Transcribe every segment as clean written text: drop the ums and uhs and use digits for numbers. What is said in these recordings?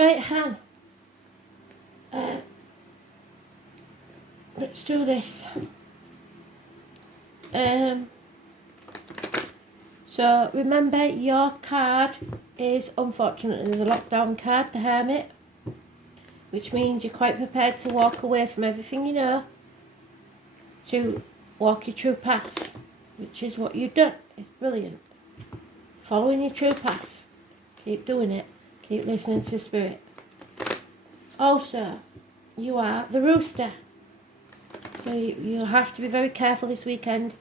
Right, Han. Let's do this. So remember, your card is unfortunately the lockdown card, the Hermit, which means you're quite prepared to walk away from everything you know to walk your true path, which is what you've done. It's brilliant. Following your true path. Keep doing it. Keep listening to Spirit. Also, you are the Rooster. So you'll have to be very careful this weekend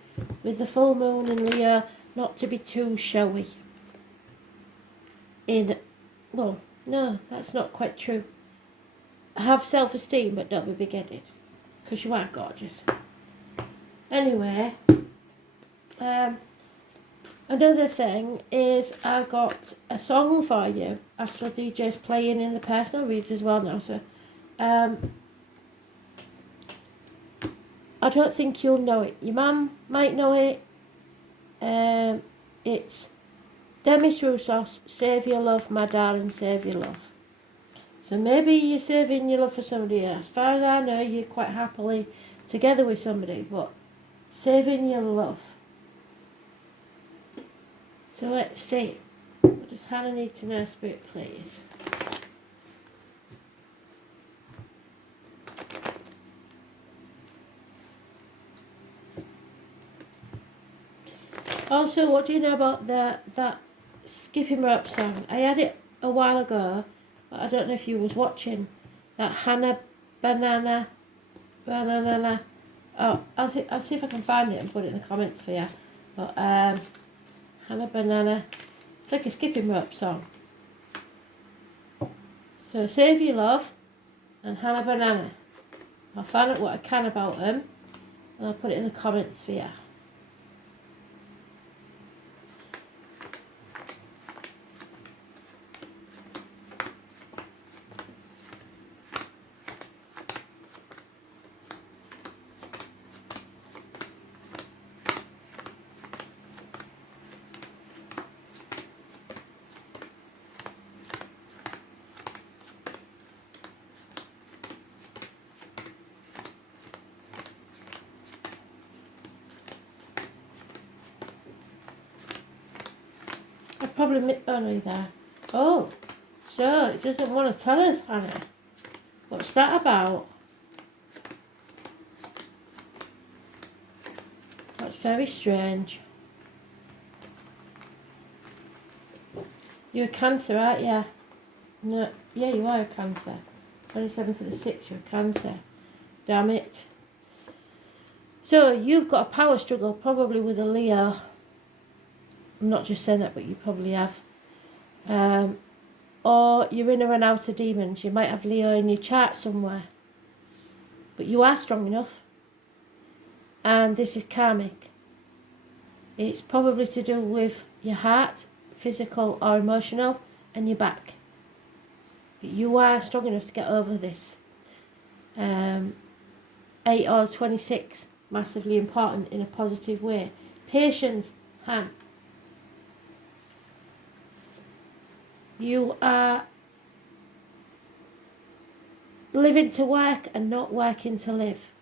with the full moon in Leo not to be too showy. Well, no, that's not quite true. Have self-esteem, but don't be big-headed, because you are gorgeous. Anyway, another thing is I got a song for you. Astral DJ's playing in the personal reads as well now, so I don't think you'll know it. Your mum might know it. It's Demis Roussos, Save Your Love, My Darling, Save Your Love. So maybe you're saving your love for somebody else. As far as I know, you're quite happily together with somebody, but saving your love. So let's see. What does Hannah need to know, Spirit, please? Also, what do you know about that skipping rope song? I had it a while ago, but I don't know if you was watching. That Hannah Banana. Oh, I'll see if I can find it and put it in the comments for you. But Hannah Banana. It's like a skipping rope song. So Save Your Love and Hannah Banana. I'll find out what I can about them and I'll put it in the comments for you. Probably only there. Oh, so it doesn't want to tell us, Hannah. What's that about? That's very strange. You're a Cancer, aren't you? No, yeah, you are a Cancer. 27 for the 6, you're a Cancer. Damn it. So you've got a power struggle, probably with a Leo. I'm not just saying that, but you probably have. Or you're in or an outer demons. You might have Leo in your chart somewhere. But you are strong enough. And this is karmic. It's probably to do with your heart, physical or emotional, and your back. But you are strong enough to get over this. 8 or 26, massively important in a positive way. Patience, Han. You are living to work and not working to live.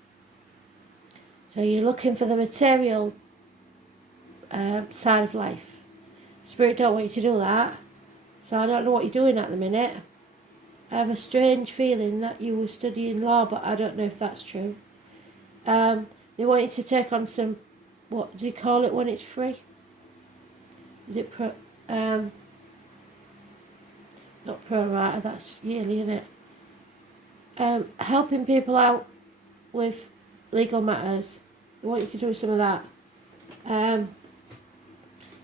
So you're looking for the material side of life. Spirit don't want you to do that. So I don't know what you're doing at the minute. I have a strange feeling that you were studying law, but I don't know if that's true. They want you to take on some, what do you call it when it's free? Is it not pro rata, that's yearly, isn't it? Helping people out with legal matters. They want you to do some of that.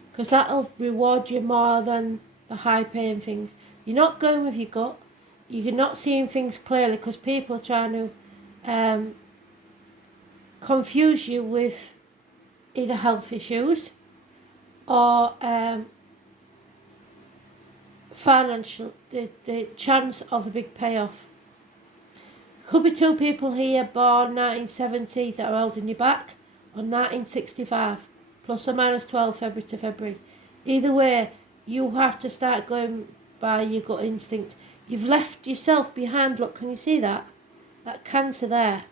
Because that'll reward you more than the high paying things. You're not going with your gut. You're not seeing things clearly because people are trying to confuse you with either health issues or financial, the chance of a big payoff. Could be two people here born 1970 that are holding you back, or 1965, plus or minus 12 February to February. Either way, you have to start going by your gut instinct. You've left yourself behind. Look, can you see that? That Cancer there.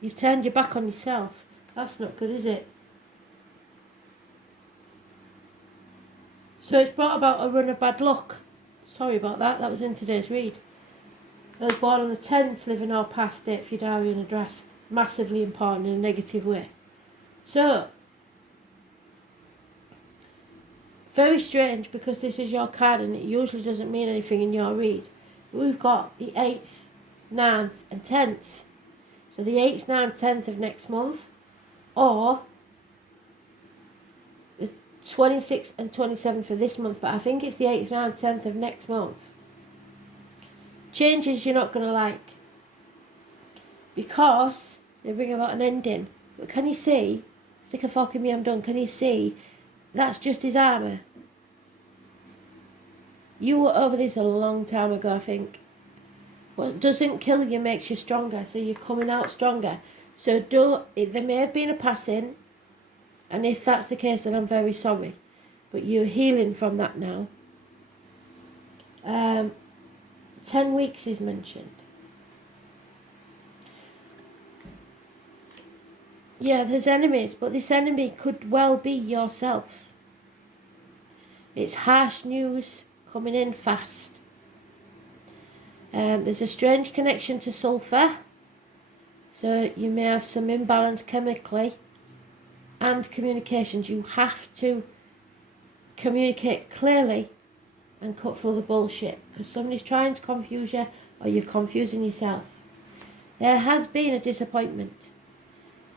You've turned your back on yourself. That's not good, is it? So it's brought about a run of bad luck. Sorry about that. That was in today's read. I was born on the 10th, living or past date for your diary and address. Massively important in a negative way. So, very strange because this is your card and it usually doesn't mean anything in your read. We've got the 8th, 9th and 10th. So the 8th, 9th, 10th of next month, or the 26th and 27th of this month, but I think it's the 8th, 9th, 10th of next month. Changes you're not going to like because they bring about an ending. But can you see, stick a fork in me, I'm done, can you see, that's just his armour. You were over this a long time ago, I think. What doesn't kill you makes you stronger, so you're coming out stronger. So there may have been a passing, and if that's the case, then I'm very sorry. But you're healing from that now. 10 weeks is mentioned. Yeah, there's enemies, but this enemy could well be yourself. It's harsh news coming in fast. There's a strange connection to sulfur, so you may have some imbalance chemically, and communications. You have to communicate clearly and cut through the bullshit, because somebody's trying to confuse you or you're confusing yourself. There has been a disappointment,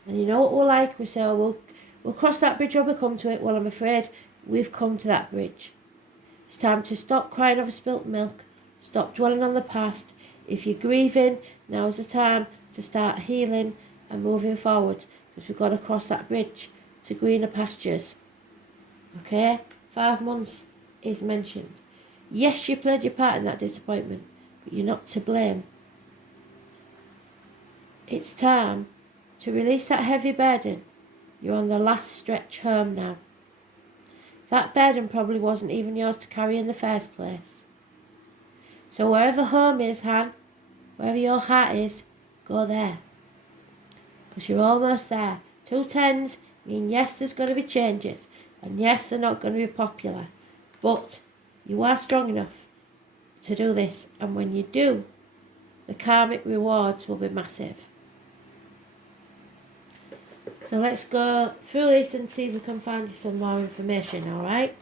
and you know what we're like, we say, oh, we'll cross that bridge when we come to it. Well, I'm afraid we've come to that bridge. It's time to stop crying over spilt milk. Stop dwelling on the past. If you're grieving, now is the time to start healing and moving forward, because we've got to cross that bridge to greener pastures. Okay? 5 months is mentioned. Yes, you played your part in that disappointment, but you're not to blame. It's time to release that heavy burden. You're on the last stretch home now. That burden probably wasn't even yours to carry in the first place. So wherever home is, Han, wherever your heart is, go there. Because you're almost there. 2 10s mean yes, there's going to be changes. And yes, they're not going to be popular. But you are strong enough to do this. And when you do, the karmic rewards will be massive. So let's go through this and see if we can find you some more information, alright?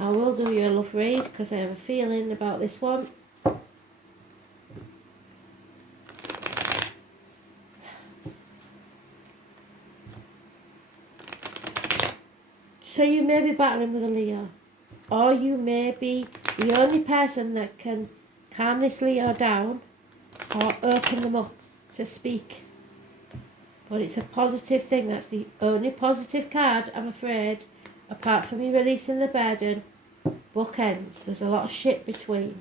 I will do you a love read because I have a feeling about this one. So you may be battling with a Leo, or you may be the only person that can calm this Leo down or open them up to speak. But it's a positive thing. That's the only positive card, I'm afraid, apart from you releasing the burden. Bookends. There's a lot of shit between.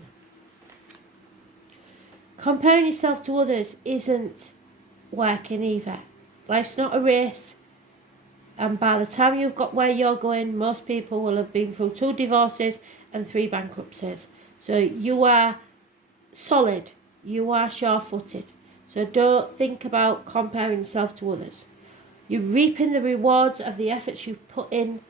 Comparing yourself to others isn't working either. Life's not a race. And by the time you've got where you're going, most people will have been through 2 divorces and 3 bankruptcies. So you are solid. You are sure-footed. So don't think about comparing yourself to others. You're reaping the rewards of the efforts you've put in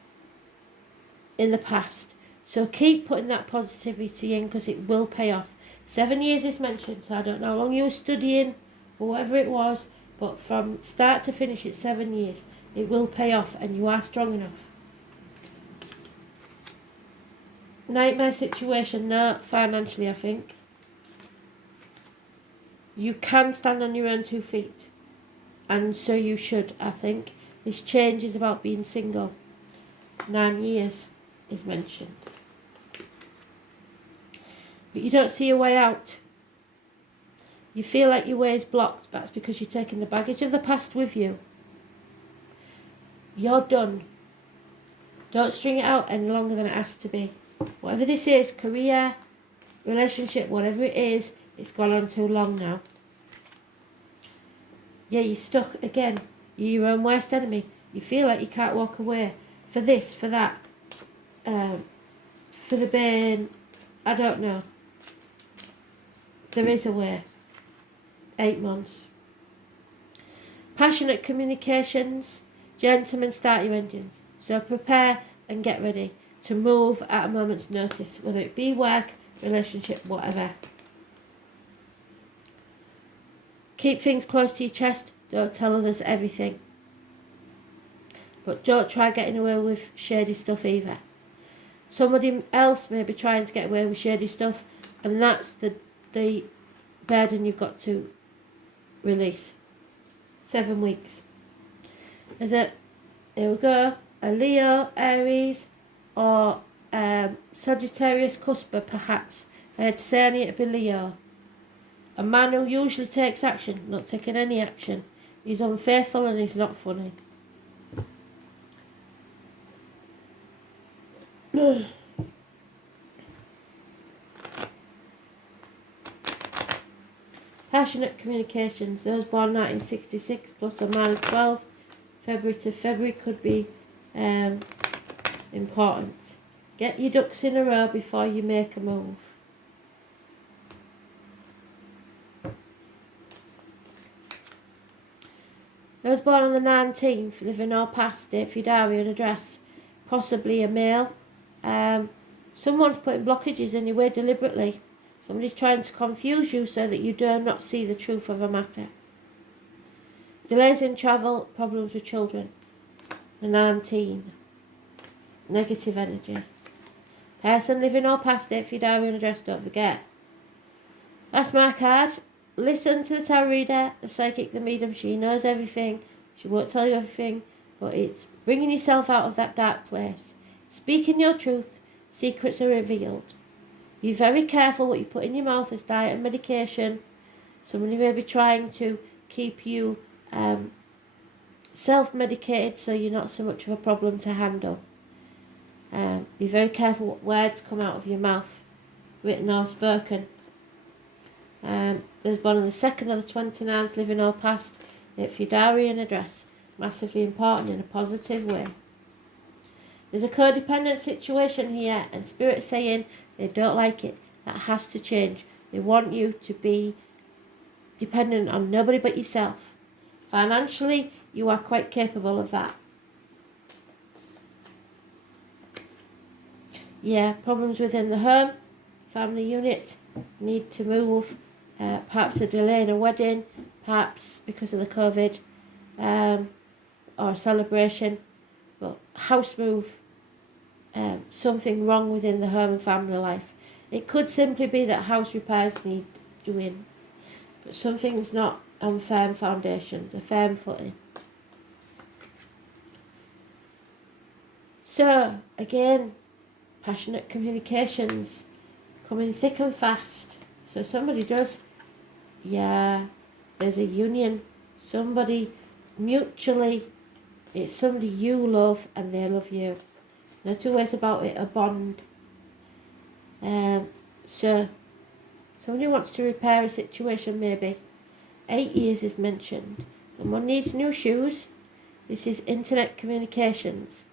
the past. So keep putting that positivity in, because it will pay off. 7 years is mentioned, so I don't know how long you were studying or whatever it was, but from start to finish it's 7 years. It will pay off and you are strong enough. Nightmare situation, no, financially I think. You can stand on your own 2 feet. And so you should, I think. This change is about being single. 9 years is mentioned. But you don't see a way out. You feel like your way is blocked. That's because you're taking the baggage of the past with you. You're done. Don't string it out any longer than it has to be. Whatever this is, career, relationship, whatever it is, it's gone on too long now. Yeah, you're stuck again. You're your own worst enemy. You feel like you can't walk away. For this, for that. For the pain. I don't know. There is a way. 8 months. Passionate communications. Gentlemen, start your engines. So prepare and get ready to move at a moment's notice, whether it be work, relationship, whatever. Keep things close to your chest. Don't tell others everything. But don't try getting away with shady stuff either. Somebody else may be trying to get away with shady stuff, and that's the burden you've got to release. 7 weeks. Here we go, a Leo, Aries, or Sagittarius cusper perhaps. If I had to say, I need to be Leo. A man who usually takes action, not taking any action. He's unfaithful and he's not funny. Passionate communications. Those born 1966 plus or minus 12, February to February, could be important. Get your ducks in a row before you make a move. Those born on the 19th, living or past, date for your diary and address, possibly a male. Someone's putting blockages in your way deliberately. Somebody's trying to confuse you so that you do not see the truth of a matter. Delays in travel, problems with children. The 19. Negative energy. Person living or past, date for your diary and address, don't forget. That's my card. Listen to the tarot reader, the psychic, the medium. She knows everything. She won't tell you everything, but it's bringing yourself out of that dark place. Speaking your truth, secrets are revealed. Be very careful what you put in your mouth as diet and medication. Somebody may be trying to keep you self-medicated so you're not so much of a problem to handle. Be very careful what words come out of your mouth, written or spoken. There's one on the 2nd or the 29th, living or past, if your diary and address. Massively important in a positive way. There's a codependent situation here, and Spirit's saying they don't like it. That has to change. They want you to be dependent on nobody but yourself. Financially, you are quite capable of that. Yeah, problems within the home, family unit, need to move, perhaps a delay in a wedding, perhaps because of the COVID, or a celebration, but house move, something wrong within the home and family life. It could simply be that house repairs need doing, but something's not on firm foundations, a firm footing. So, again, passionate communications coming thick and fast. So somebody does, there's a union. Somebody mutually, it's somebody you love and they love you. No two ways about it, a bond. So somebody wants to repair a situation maybe. 8 years is mentioned. Someone needs new shoes. This is internet communications.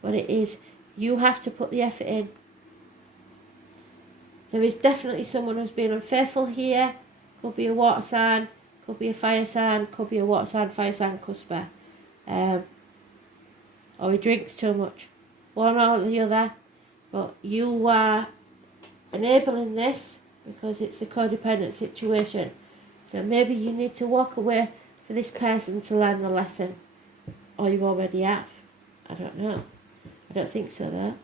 But it is, you have to put the effort in. There is definitely someone who's been unfaithful here. Could be a water sign, could be a fire sign, could be a water sign, fire sign, cusper. Or he drinks too much. One or the other. But you are enabling this because it's a codependent situation. So maybe you need to walk away for this person to learn the lesson. Or you already have. I don't know. I don't think so though.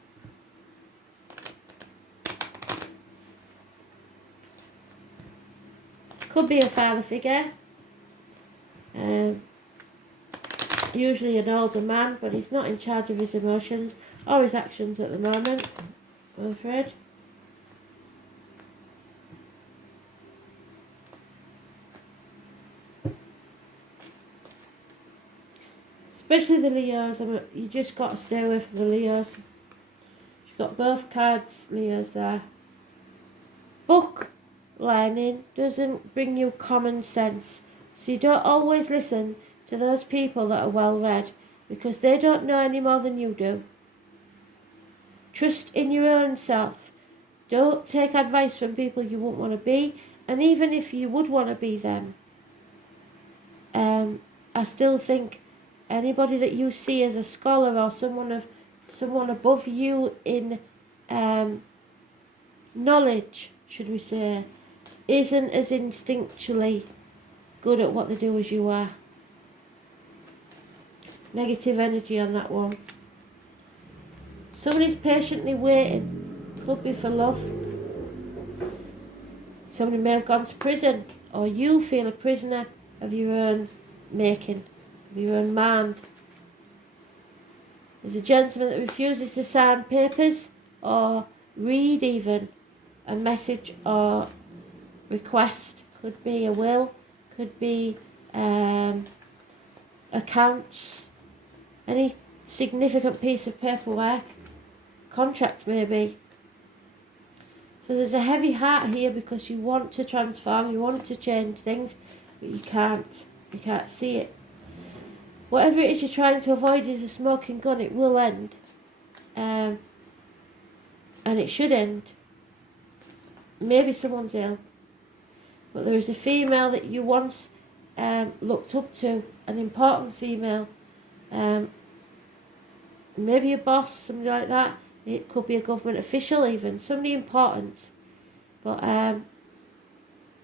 Could be a father figure. Usually an older man, but he's not in charge of his emotions or his actions at the moment, I'm afraid. Especially the Leos, you just got to stay away from the Leos. You've got both cards, Leos, there. Book learning doesn't bring you common sense. So you don't always listen to those people that are well read because they don't know any more than you do. Trust in your own self. Don't take advice from people you won't want to be, And even if you would want to be them, I still think anybody that you see as a scholar or someone above you in knowledge, should we say, isn't as instinctually good at what they do as you are. Negative energy on that one. Somebody's patiently waiting. Could be for love. Somebody may have gone to prison, or you feel a prisoner of your own making, of your own mind. There's a gentleman that refuses to sign papers or read even a message or request. Could be a will, could be accounts, any significant piece of paperwork, contract maybe. So there's a heavy heart here because you want to transform, you want to change things, but you can't. You can't see it. Whatever it is you're trying to avoid is a smoking gun. It will end. And it should end. Maybe someone's ill. But there is a female that you once looked up to, an important female. Maybe a boss, somebody like that. It could be a government official even, somebody important. But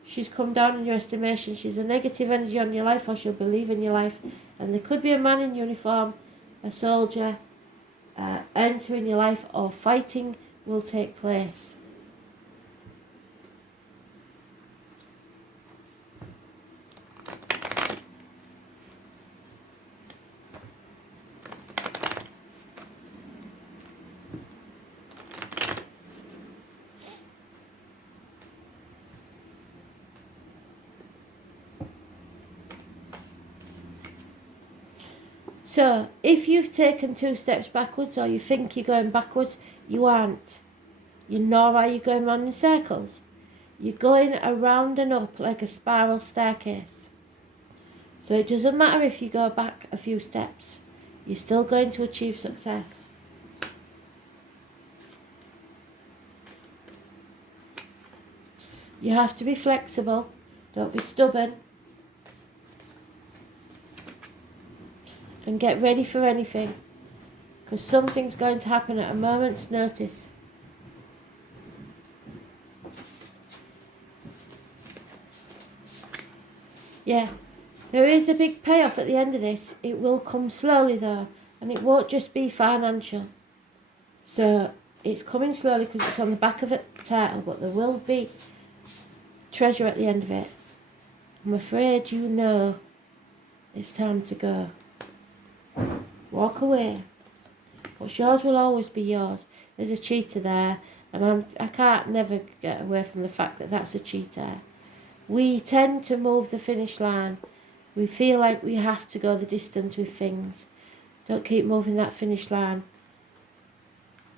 she's come down in your estimation. She's a negative energy on your life, or she'll believe in your life. And there could be a man in uniform, a soldier, entering your life, or fighting will take place. So, if you've taken 2 steps backwards, or you think you're going backwards, you aren't. Nor are you going round in circles. You're going around and up like a spiral staircase. So it doesn't matter if you go back a few steps. You're still going to achieve success. You have to be flexible. Don't be stubborn. And get ready for anything, because something's going to happen at a moment's notice. Yeah, there is a big payoff at the end of this. It will come slowly though, and it won't just be financial. So it's coming slowly because it's on the back of the title, but there will be treasure at the end of it. I'm afraid you know it's time to go. Walk away. What's yours will always be yours. There's a cheater there, and I can't never get away from the fact that that's a cheater. We tend to move the finish line. We feel like we have to go the distance with things. Don't keep moving that finish line.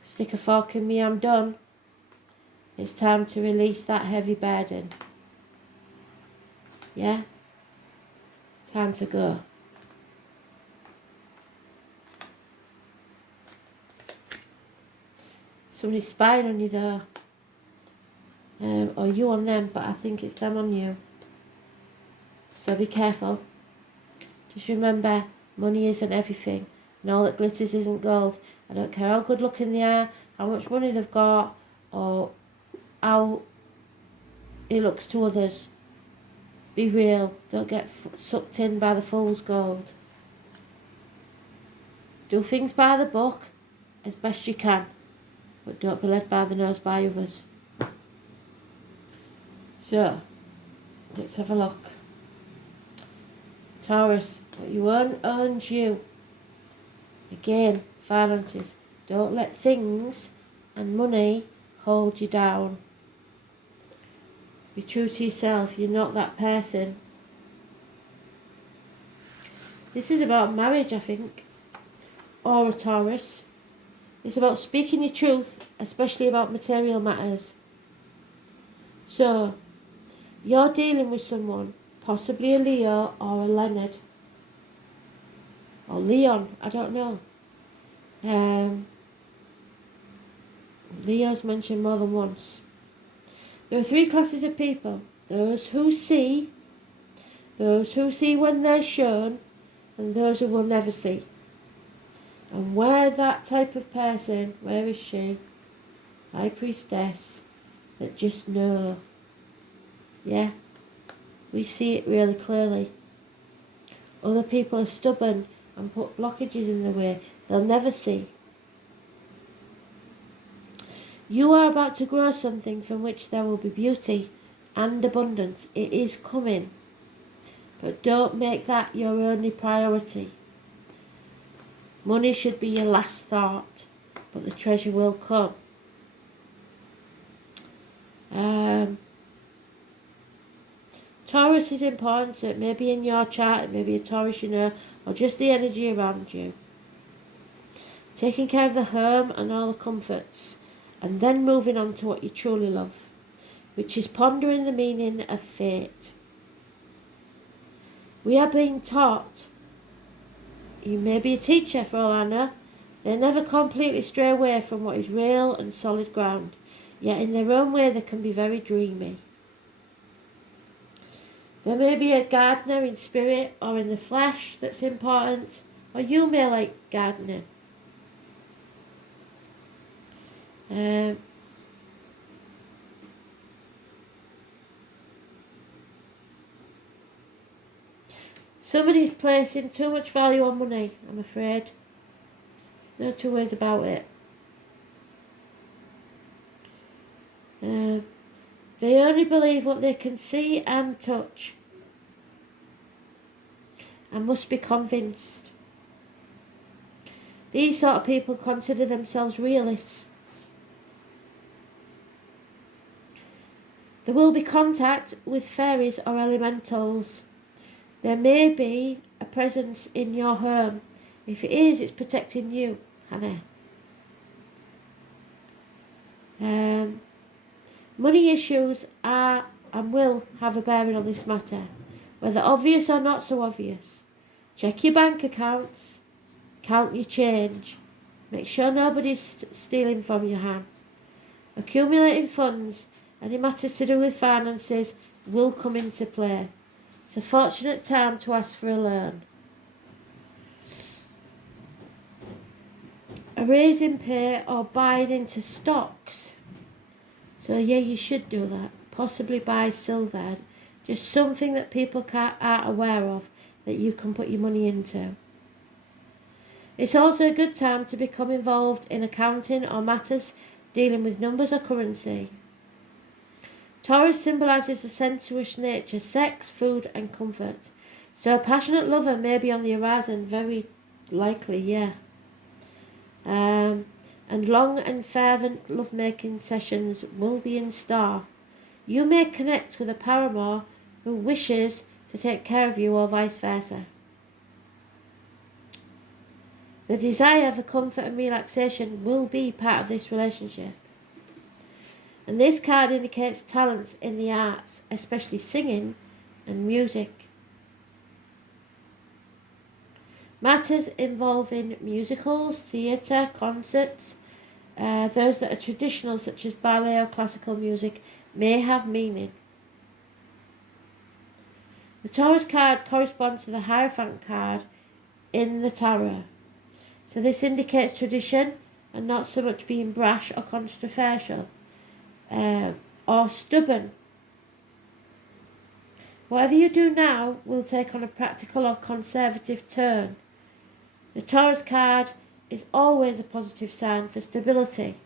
Stick a fork in me, I'm done. It's time to release that heavy burden. Yeah? Time to go. Somebody's spying on you though. Or you on them, but I think it's them on you. So be careful. Just remember, money isn't everything. And all that glitters isn't gold. I don't care how good looking they are, how much money they've got, or how it looks to others. Be real. Don't get sucked in by the fool's gold. Do things by the book as best you can, but don't be led by the nose by others. So, let's have a look. Taurus, what you own owns you. Again, finances. Don't let things and money hold you down. Be true to yourself. You're not that person. This is about marriage, I think. Or a Taurus. It's about speaking your truth, especially about material matters. So, you're dealing with someone, possibly a Leo or a Leonard. Or Leon, I don't know. Leo's mentioned more than once. There are 3 classes of people. Those who see when they're shown, and those who will never see. And we're that type of person, where is she? High Priestess, that just know. Yeah, we see it really clearly. Other people are stubborn and put blockages in their way. They'll never see. You are about to grow something from which there will be beauty and abundance. It is coming. But don't make that your only priority. Money should be your last thought, but the treasure will come. Taurus is important, so it may be in your chart, it may be a Taurus you know, or just the energy around you. Taking care of the home and all the comforts, and then moving on to what you truly love, which is pondering the meaning of fate. We are being taught. You may be a teacher for all I know. They never completely stray away from what is real and solid ground, yet in their own way they can be very dreamy. There may be a gardener in spirit or in the flesh that's important, or you may like gardening. Somebody's placing too much value on money, I'm afraid. No two ways about it. They only believe what they can see and touch, and must be convinced. These sort of people consider themselves realists. There will be contact with fairies or elementals. There may be a presence in your home. If it is, it's protecting you, Hannah. Money issues are and will have a bearing on this matter, whether obvious or not so obvious. Check your bank accounts, count your change, make sure nobody's stealing from your hand. Accumulating funds, any matters to do with finances will come into play. It's a fortunate time to ask for a loan. A raise in pay or buying into stocks. So yeah, you should do that. Possibly buy silver. Just something that people aren't aware of that you can put your money into. It's also a good time to become involved in accounting or matters dealing with numbers or currency. Taurus symbolises a sensuous nature, sex, food and comfort. So a passionate lover may be on the horizon, very likely, yeah. And long and fervent lovemaking sessions will be in store. You may connect with a paramour who wishes to take care of you or vice versa. The desire for comfort and relaxation will be part of this relationship. And this card indicates talents in the arts, especially singing and music. Matters involving musicals, theatre, concerts, those that are traditional such as ballet or classical music may have meaning. The Taurus card corresponds to the Hierophant card in the tarot. So this indicates tradition and not so much being brash or controversial or stubborn. Whatever you do now will take on a practical or conservative turn. The Taurus card is always a positive sign for stability.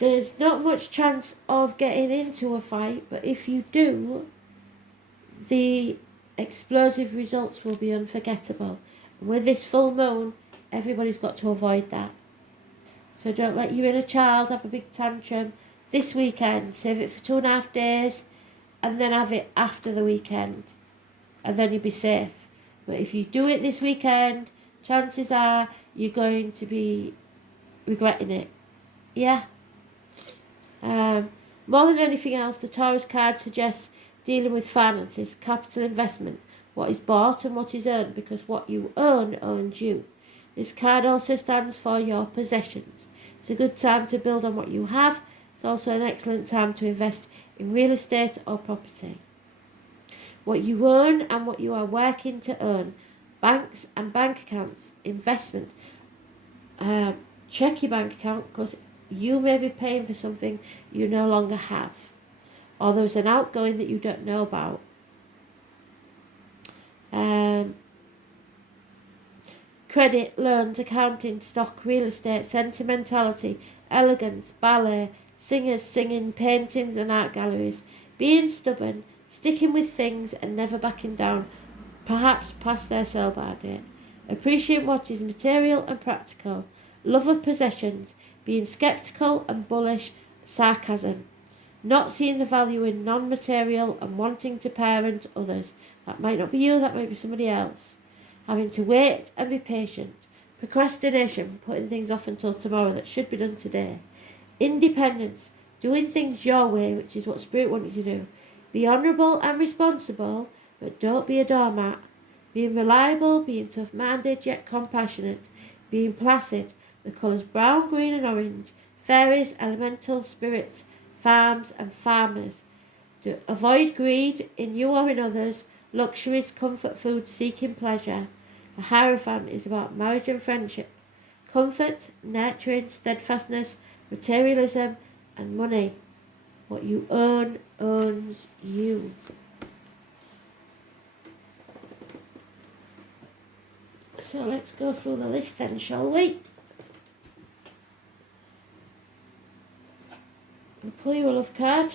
There's not much chance of getting into a fight, but if you do, the explosive results will be unforgettable. And with this full moon, everybody's got to avoid that. So don't let your inner child have a big tantrum this weekend. Save it for 2.5 days and then have it after the weekend. And then you'll be safe. But if you do it this weekend, chances are you're going to be regretting it. Yeah? More than anything else, the Taurus card suggests dealing with finances, capital investment, what is bought and what is earned, because what you own owns you. This card also stands for your possessions. It's a good time to build on what you have. It's also an excellent time to invest in real estate or property. What you own and what you are working to earn, banks and bank accounts, investment. Check your bank account because you may be paying for something you no longer have, or there's an outgoing that you don't know about. Credit, loans, accounting, stock, real estate, sentimentality, elegance, ballet, singers, singing, paintings and art galleries, being stubborn, sticking with things and never backing down, perhaps past their sell-by date, appreciate what is material and practical, love of possessions, being sceptical and bullish, sarcasm, not seeing the value in non-material and wanting to parent others. That might not be you, that might be somebody else. Having to wait and be patient. Procrastination, putting things off until tomorrow that should be done today. Independence, doing things your way, which is what Spirit wanted you to do. Be honourable and responsible, but don't be a doormat. Being reliable, being tough-minded yet compassionate. Being placid, the colours brown, green and orange. Fairies, elemental spirits, farms and farmers. To avoid greed in you or in others. Luxuries, comfort, food, seeking pleasure. The Hierophant is about marriage and friendship. Comfort, nurturing, steadfastness, materialism and money. What you own owns you. So let's go through the list then, shall we? We'll pull your love card.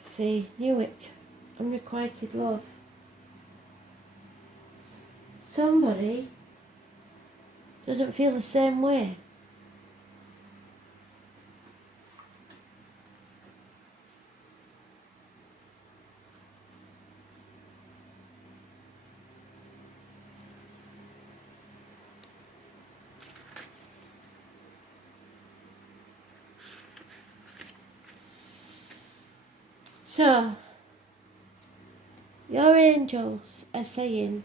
See, knew it. Unrequited love. Somebody doesn't feel the same way. So, your angels are saying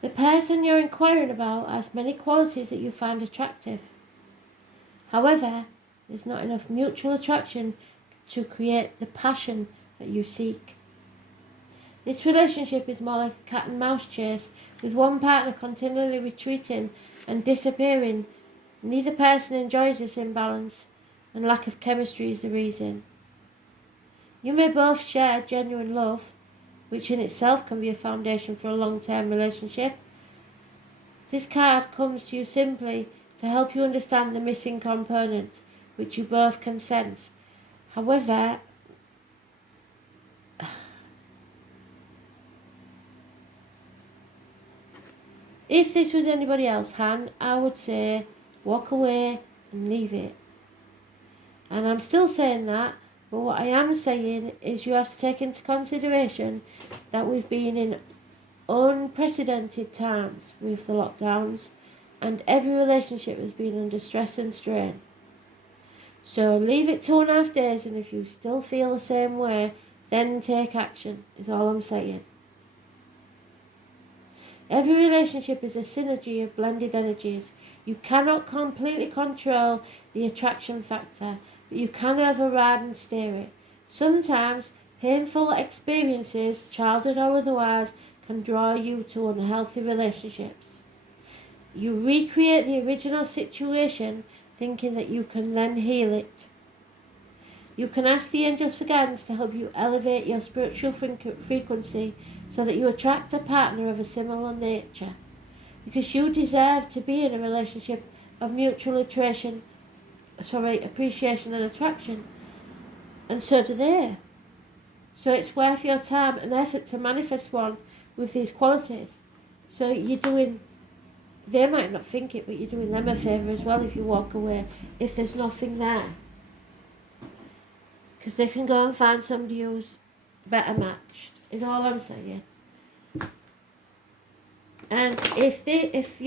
the person you're inquiring about has many qualities that you find attractive. However, there's not enough mutual attraction to create the passion that you seek. This relationship is more like a cat and mouse chase, with one partner continually retreating and disappearing. Neither person enjoys this imbalance, and lack of chemistry is the reason. You may both share genuine love, which in itself can be a foundation for a long-term relationship. This card comes to you simply to help you understand the missing component, which you both can sense. However, if this was anybody else, Han, I would say walk away and leave it. And I'm still saying that, but what I am saying is you have to take into consideration that we've been in unprecedented times with the lockdowns, and every relationship has been under stress and strain. So leave it 2.5 days, and if you still feel the same way, then take action, is all I'm saying. Every relationship is a synergy of blended energies. You cannot completely control the attraction factor, but you can override and steer it. Sometimes painful experiences, childhood or otherwise, can draw you to unhealthy relationships. You recreate the original situation thinking that you can then heal it. You can ask the angels for guidance to help you elevate your spiritual frequency so that you attract a partner of a similar nature. Because you deserve to be in a relationship of mutual appreciation and attraction. And so do they. So it's worth your time and effort to manifest one with these qualities. So they might not think it, but you're doing them a favour as well if you walk away, if there's nothing there. Because they can go and find somebody who's better matched, is all I'm saying. And if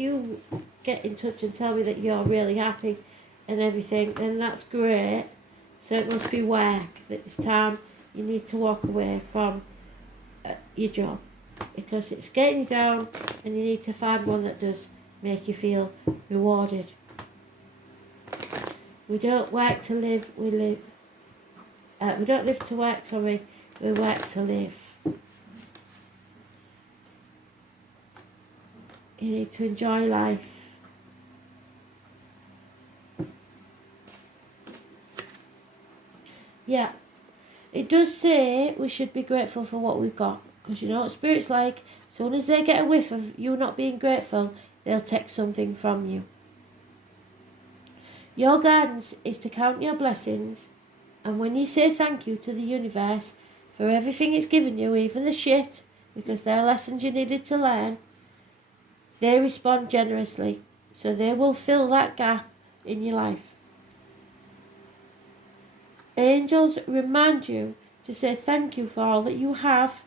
you get in touch and tell me that you're really happy and everything, then that's great. So it must be work, that it's time you need to walk away from your job, because it's getting you down, and you need to find one that does make you feel rewarded. We don't work to live, we live. We don't live to work, sorry, we work to live. You need to enjoy life. Yeah, it does say we should be grateful for what we've got, because you know what Spirit's like. As soon as they get a whiff of you not being grateful, they'll take something from you. Your guidance is to count your blessings, and when you say thank you to the universe for everything it's given you, even the shit, because they're lessons you needed to learn, they respond generously, so they will fill that gap in your life. Angels remind you to say thank you for all that you have,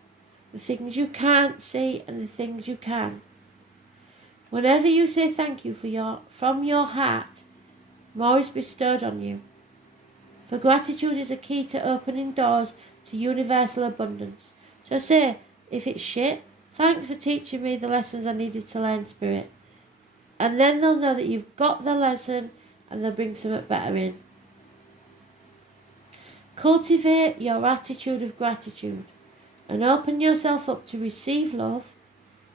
the things you can't see and the things you can. Whenever you say thank you from your heart, more is bestowed on you. For gratitude is a key to opening doors to universal abundance. So say, if it's shit, thanks for teaching me the lessons I needed to learn, Spirit. And then they'll know that you've got the lesson, and they'll bring something better in. Cultivate your attitude of gratitude and open yourself up to receive love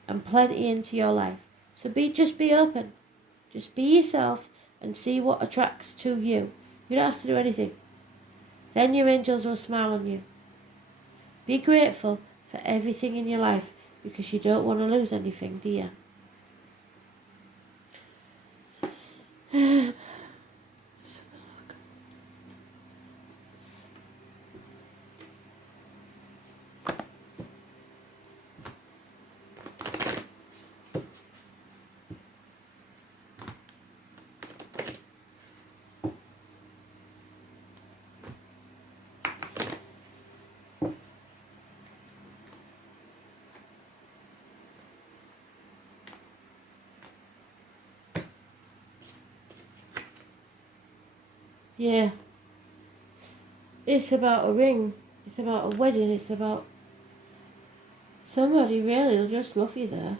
and plenty into your life. So just be open. Just be yourself and see what attracts to you. You don't have to do anything. Then your angels will smile on you. Be grateful for everything in your life, because you don't want to lose anything, do you? Yeah. It's about a ring. It's about a wedding. It's about somebody really will just love you there.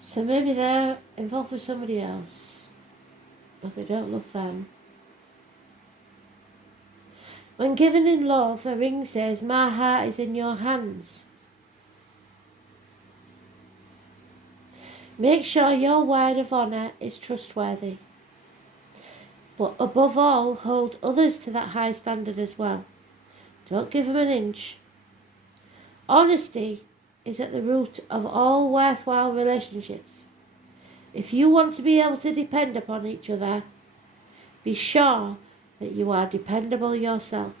So maybe they're involved with somebody else, but they don't love them. When given in love, a ring says, "My heart is in your hands." Make sure your word of honour is trustworthy. But above all, hold others to that high standard as well. Don't give them an inch. Honesty is at the root of all worthwhile relationships. If you want to be able to depend upon each other, be sure that you are dependable yourself.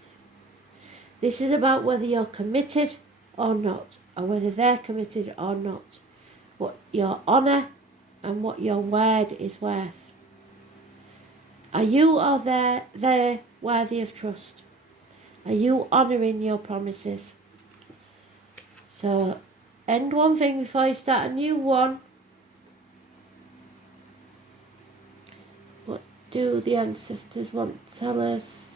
This is about whether you're committed or not, or whether they're committed or not, what your honour and what your word is worth. Are you or they worthy of trust? Are you honouring your promises? So, end one thing before you start a new one. What do the ancestors want to tell us?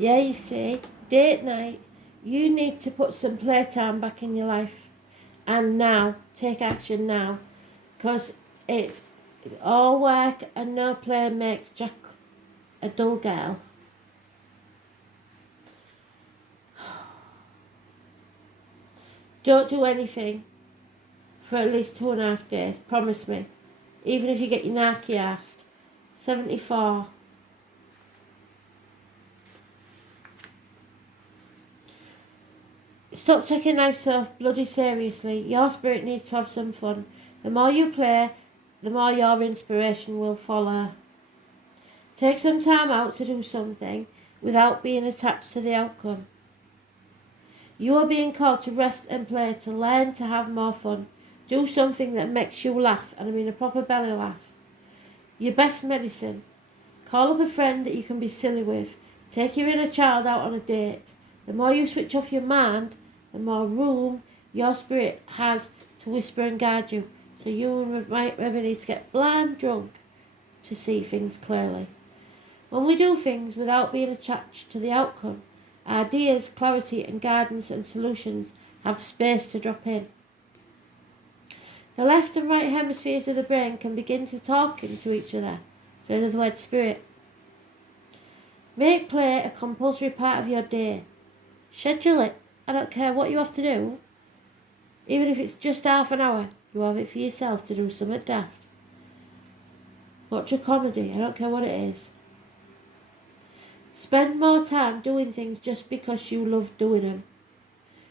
Yeah, you see, date night, you need to put some playtime back in your life. And now, take action now. Because it's all work and no play makes Jack a dull girl. Don't do anything for at least 2.5 days. Promise me. Even if you get your narky assed. 74. Stop taking life so bloody seriously. Your spirit needs to have some fun. The more you play, the more your inspiration will follow. Take some time out to do something without being attached to the outcome. You are being called to rest and play, to learn to have more fun. Do something that makes you laugh, and I mean a proper belly laugh. Your best medicine. Call up a friend that you can be silly with. Take your inner child out on a date. The more you switch off your mind, the more room your spirit has to whisper and guide you. So you might maybe need to get blind drunk to see things clearly. When we do things without being attached to the outcome, ideas, clarity and guidance and solutions have space to drop in. The left and right hemispheres of the brain can begin to talk to each other. So in other words, spirit. Make play a compulsory part of your day. Schedule it. I don't care what you have to do. Even if it's just half an hour, you have it for yourself to do something daft. Watch a comedy. I don't care what it is. Spend more time doing things just because you love doing them.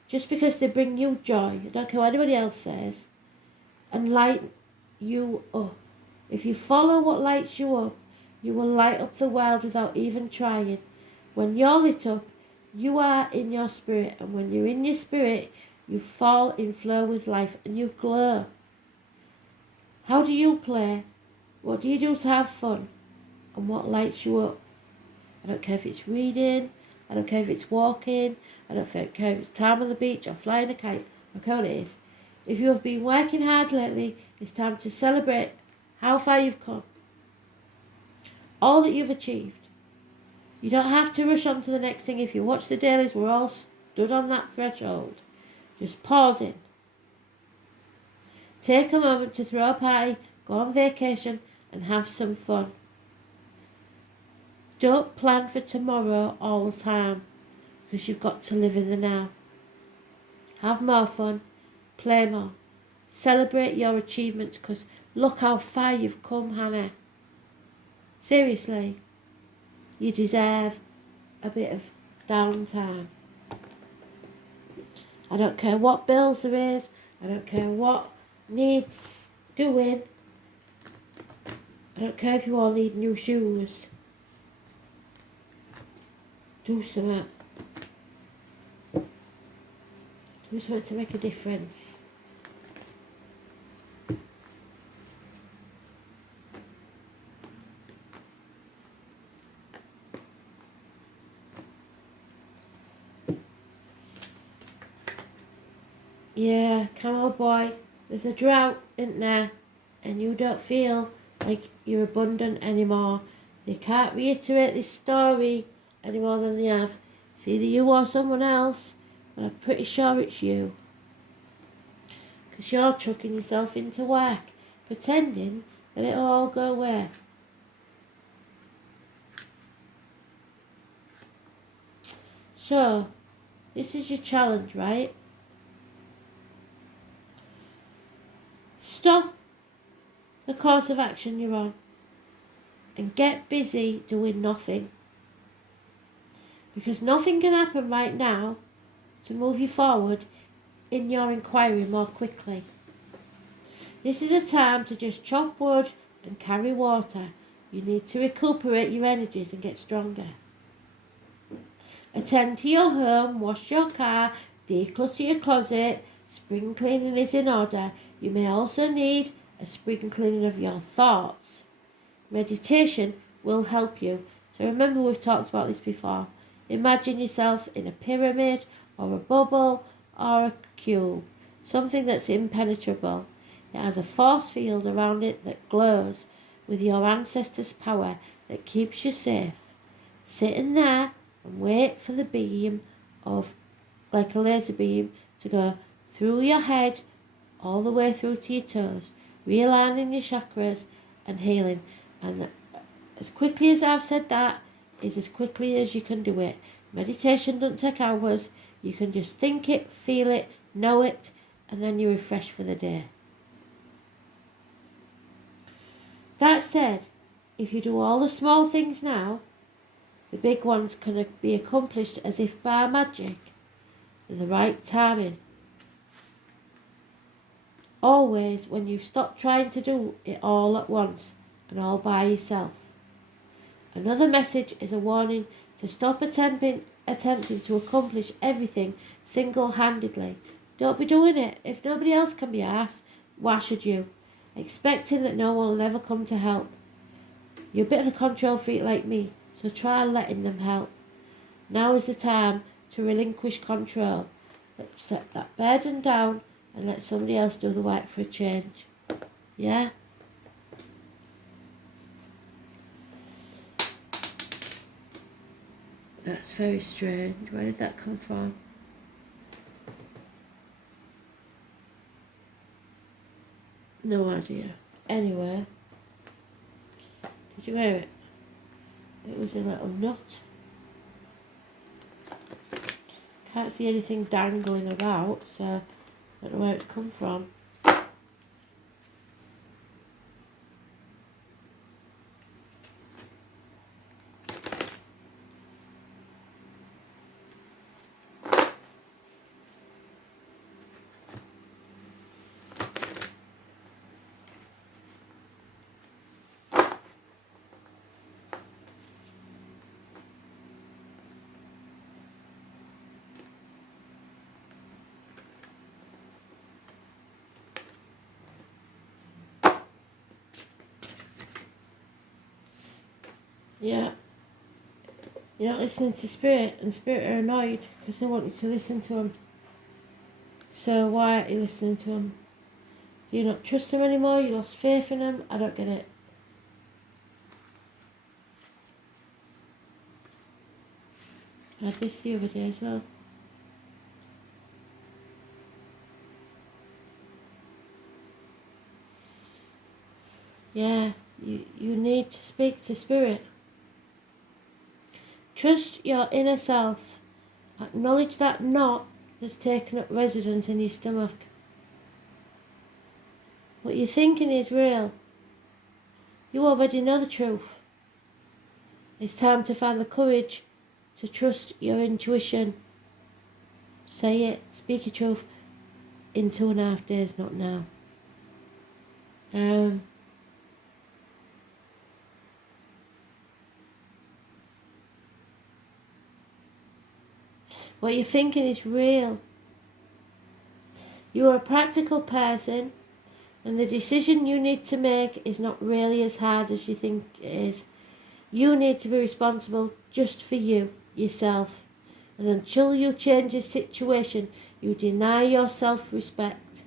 Just because they bring you joy. I don't care what anybody else says. And light you up. If you follow what lights you up, you will light up the world without even trying. When you're lit up, you are in your spirit. And when you're in your spirit, you fall in flow with life and you glow. How do you play? What do you do to have fun? And what lights you up? I don't care if it's reading. I don't care if it's walking. I don't care if it's time on the beach or flying a kite. I don't care what it is. If you have been working hard lately, it's time to celebrate how far you've come. All that you've achieved. You don't have to rush on to the next thing. If you watch the dailies, we're all stood on that threshold. Just pausing. Take a moment to throw a party, go on vacation and have some fun. Don't plan for tomorrow all the time because you've got to live in the now. Have more fun. Play more. Celebrate your achievements because look how far you've come, Hannah. Seriously, you deserve a bit of downtime. I don't care what bills there is. I don't care what needs doing. I don't care if you all need new shoes. Do something. Do something to make a difference. Yeah, come on boy. There's a drought, isn't there? And you don't feel like you're abundant anymore. They can't reiterate this story any more than they have. It's either you or someone else, but I'm pretty sure it's you. Because you're chucking yourself into work, pretending that it'll all go away. So, this is your challenge, right? Stop the course of action you're on and get busy doing nothing. Because nothing can happen right now to move you forward in your inquiry more quickly. This is a time to just chop wood and carry water. You need to recuperate your energies and get stronger. Attend to your home, wash your car, declutter your closet. Spring cleaning is in order. You may also need a spring cleaning of your thoughts. Meditation will help you. So remember, we've talked about this before. Imagine yourself in a pyramid or a bubble or a cube. Something that's impenetrable. It has a force field around it that glows with your ancestors' power that keeps you safe. Sit in there and wait for the beam of, like a laser beam, to go through your head all the way through to your toes, realigning your chakras and healing. And as quickly as I've said that is as quickly as you can do it. Meditation doesn't take hours. You can just think it, feel it, know it, and then you're refreshed for the day. That said, if you do all the small things now, the big ones can be accomplished as if by magic, in the right timing. Always when you stop trying to do it all at once and all by yourself. Another message is a warning to stop attempting to accomplish everything single-handedly. Don't be doing it. If nobody else can be asked, why should you? Expecting that no one will ever come to help. You're a bit of a control freak like me, so try letting them help. Now is the time to relinquish control. Let's set that burden down and let somebody else do the work for a change. Yeah? That's very strange. Where did that come from? No idea. Anyway, did you hear it? It was a little nut. Can't see anything dangling about, so I don't know where it's come from. Yeah. You're not listening to Spirit, and Spirit are annoyed because they want you to listen to them. So why aren't you listening to them? Do you not trust them anymore? You lost faith in them? I don't get it. I had this the other day as well. Yeah, you need to speak to Spirit. Trust your inner self. Acknowledge that knot that's taken up residence in your stomach. What you're thinking is real. You already know the truth. It's time to find the courage to trust your intuition. Say it, speak your truth in 2.5 days, not now. What you're thinking is real. You are a practical person, and the decision you need to make is not really as hard as you think it is. You need to be responsible just for you, yourself. And until you change the situation, you deny your self-respect,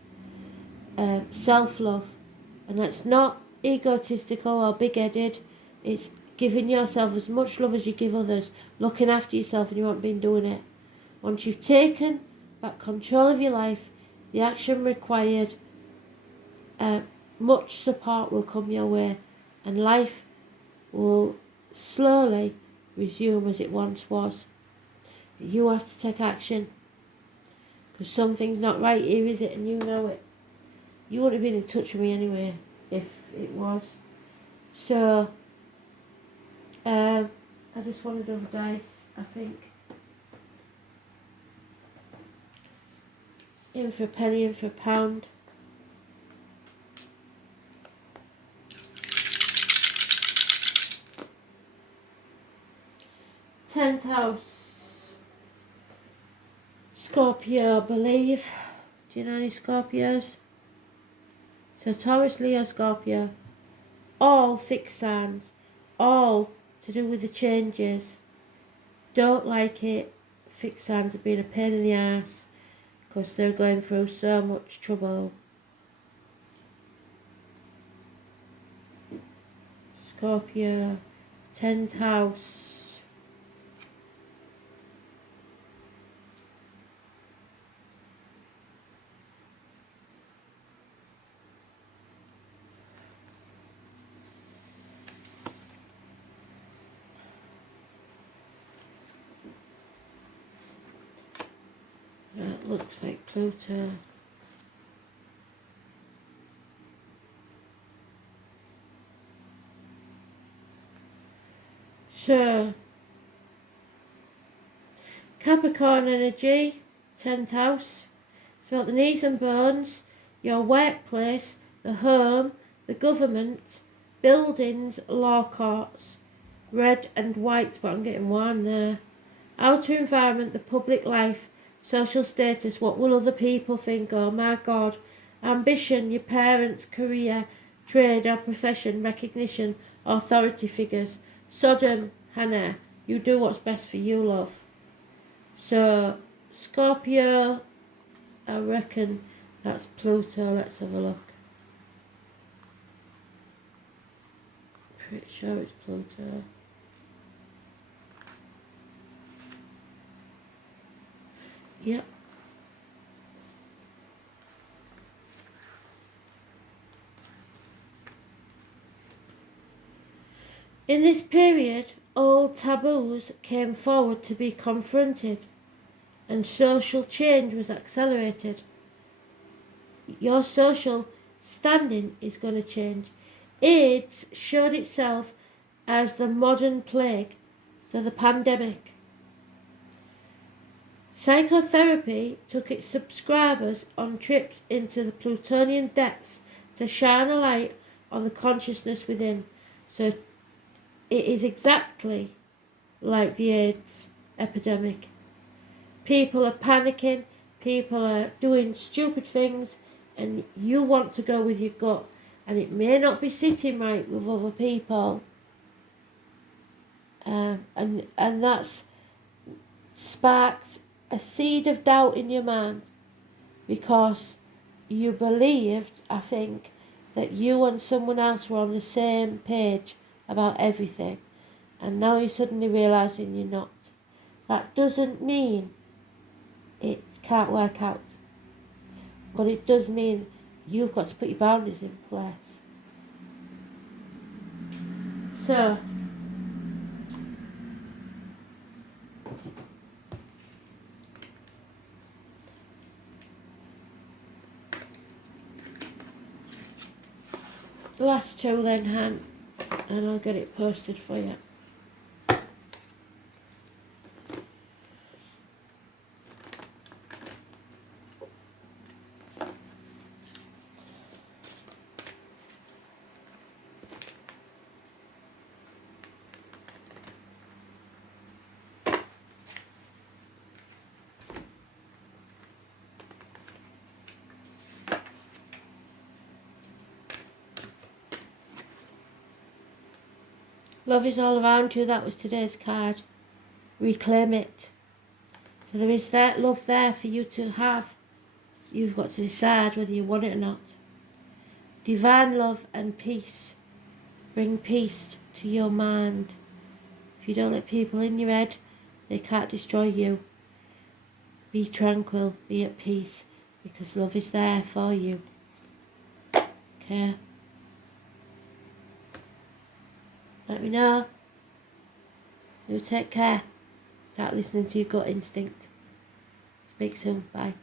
self-love. And that's not egotistical or big-headed. It's giving yourself as much love as you give others, looking after yourself, and you haven't been doing it. Once you've taken back control of your life, the action required, much support will come your way, and life will slowly resume as it once was. You have to take action, because something's not right here, is it? And you know it. You wouldn't have been in touch with me anyway if it was. So, I just wanted those dice, I think. In for a penny, in for a pound. Tenth house. Scorpio, I believe. Do you know any Scorpios? So Taurus, Leo, Scorpio. All fixed signs. All to do with the changes. Don't like it. Fixed signs have been a pain in the ass, because they're going through so much trouble. Scorpio, 10th house. Right, That looks like Pluto. So, Capricorn energy, 10th house. It's about the knees and bones, your workplace, the home, the government, buildings, law courts. Red and white, but I'm getting one there. Outer environment, the public life, social status, what will other people think? Oh my God. Ambition, your parents, career, trade or profession, recognition, authority figures. Sodom, Hannah, you do what's best for you, love. So, Scorpio, I reckon that's Pluto. Let's have a look. Pretty sure it's Pluto. Yep. In this period, old taboos came forward to be confronted, and social change was accelerated. Your social standing is going to change. AIDS showed itself as the modern plague, so the pandemic. Psychotherapy took its subscribers on trips into the Plutonian depths to shine a light on the consciousness within. So it is exactly like the AIDS epidemic. People are panicking, people are doing stupid things, and you want to go with your gut, and it may not be sitting right with other people. And that's sparked a seed of doubt in your mind because you believed, I think, that you and someone else were on the same page about everything, and now you're suddenly realising you're not. That doesn't mean it can't work out, but it does mean you've got to put your boundaries in place. So, the last two then, Han, and I'll get it posted for you. Love is all around you. That was today's card. Reclaim it. So there is that love there for you to have. You've got to decide whether you want it or not. Divine love and peace. Bring peace to your mind. If you don't let people in your head, they can't destroy you. Be tranquil, be at peace, because love is there for you. Okay? Let me know. You take care. Start listening to your gut instinct. Speak soon. Bye.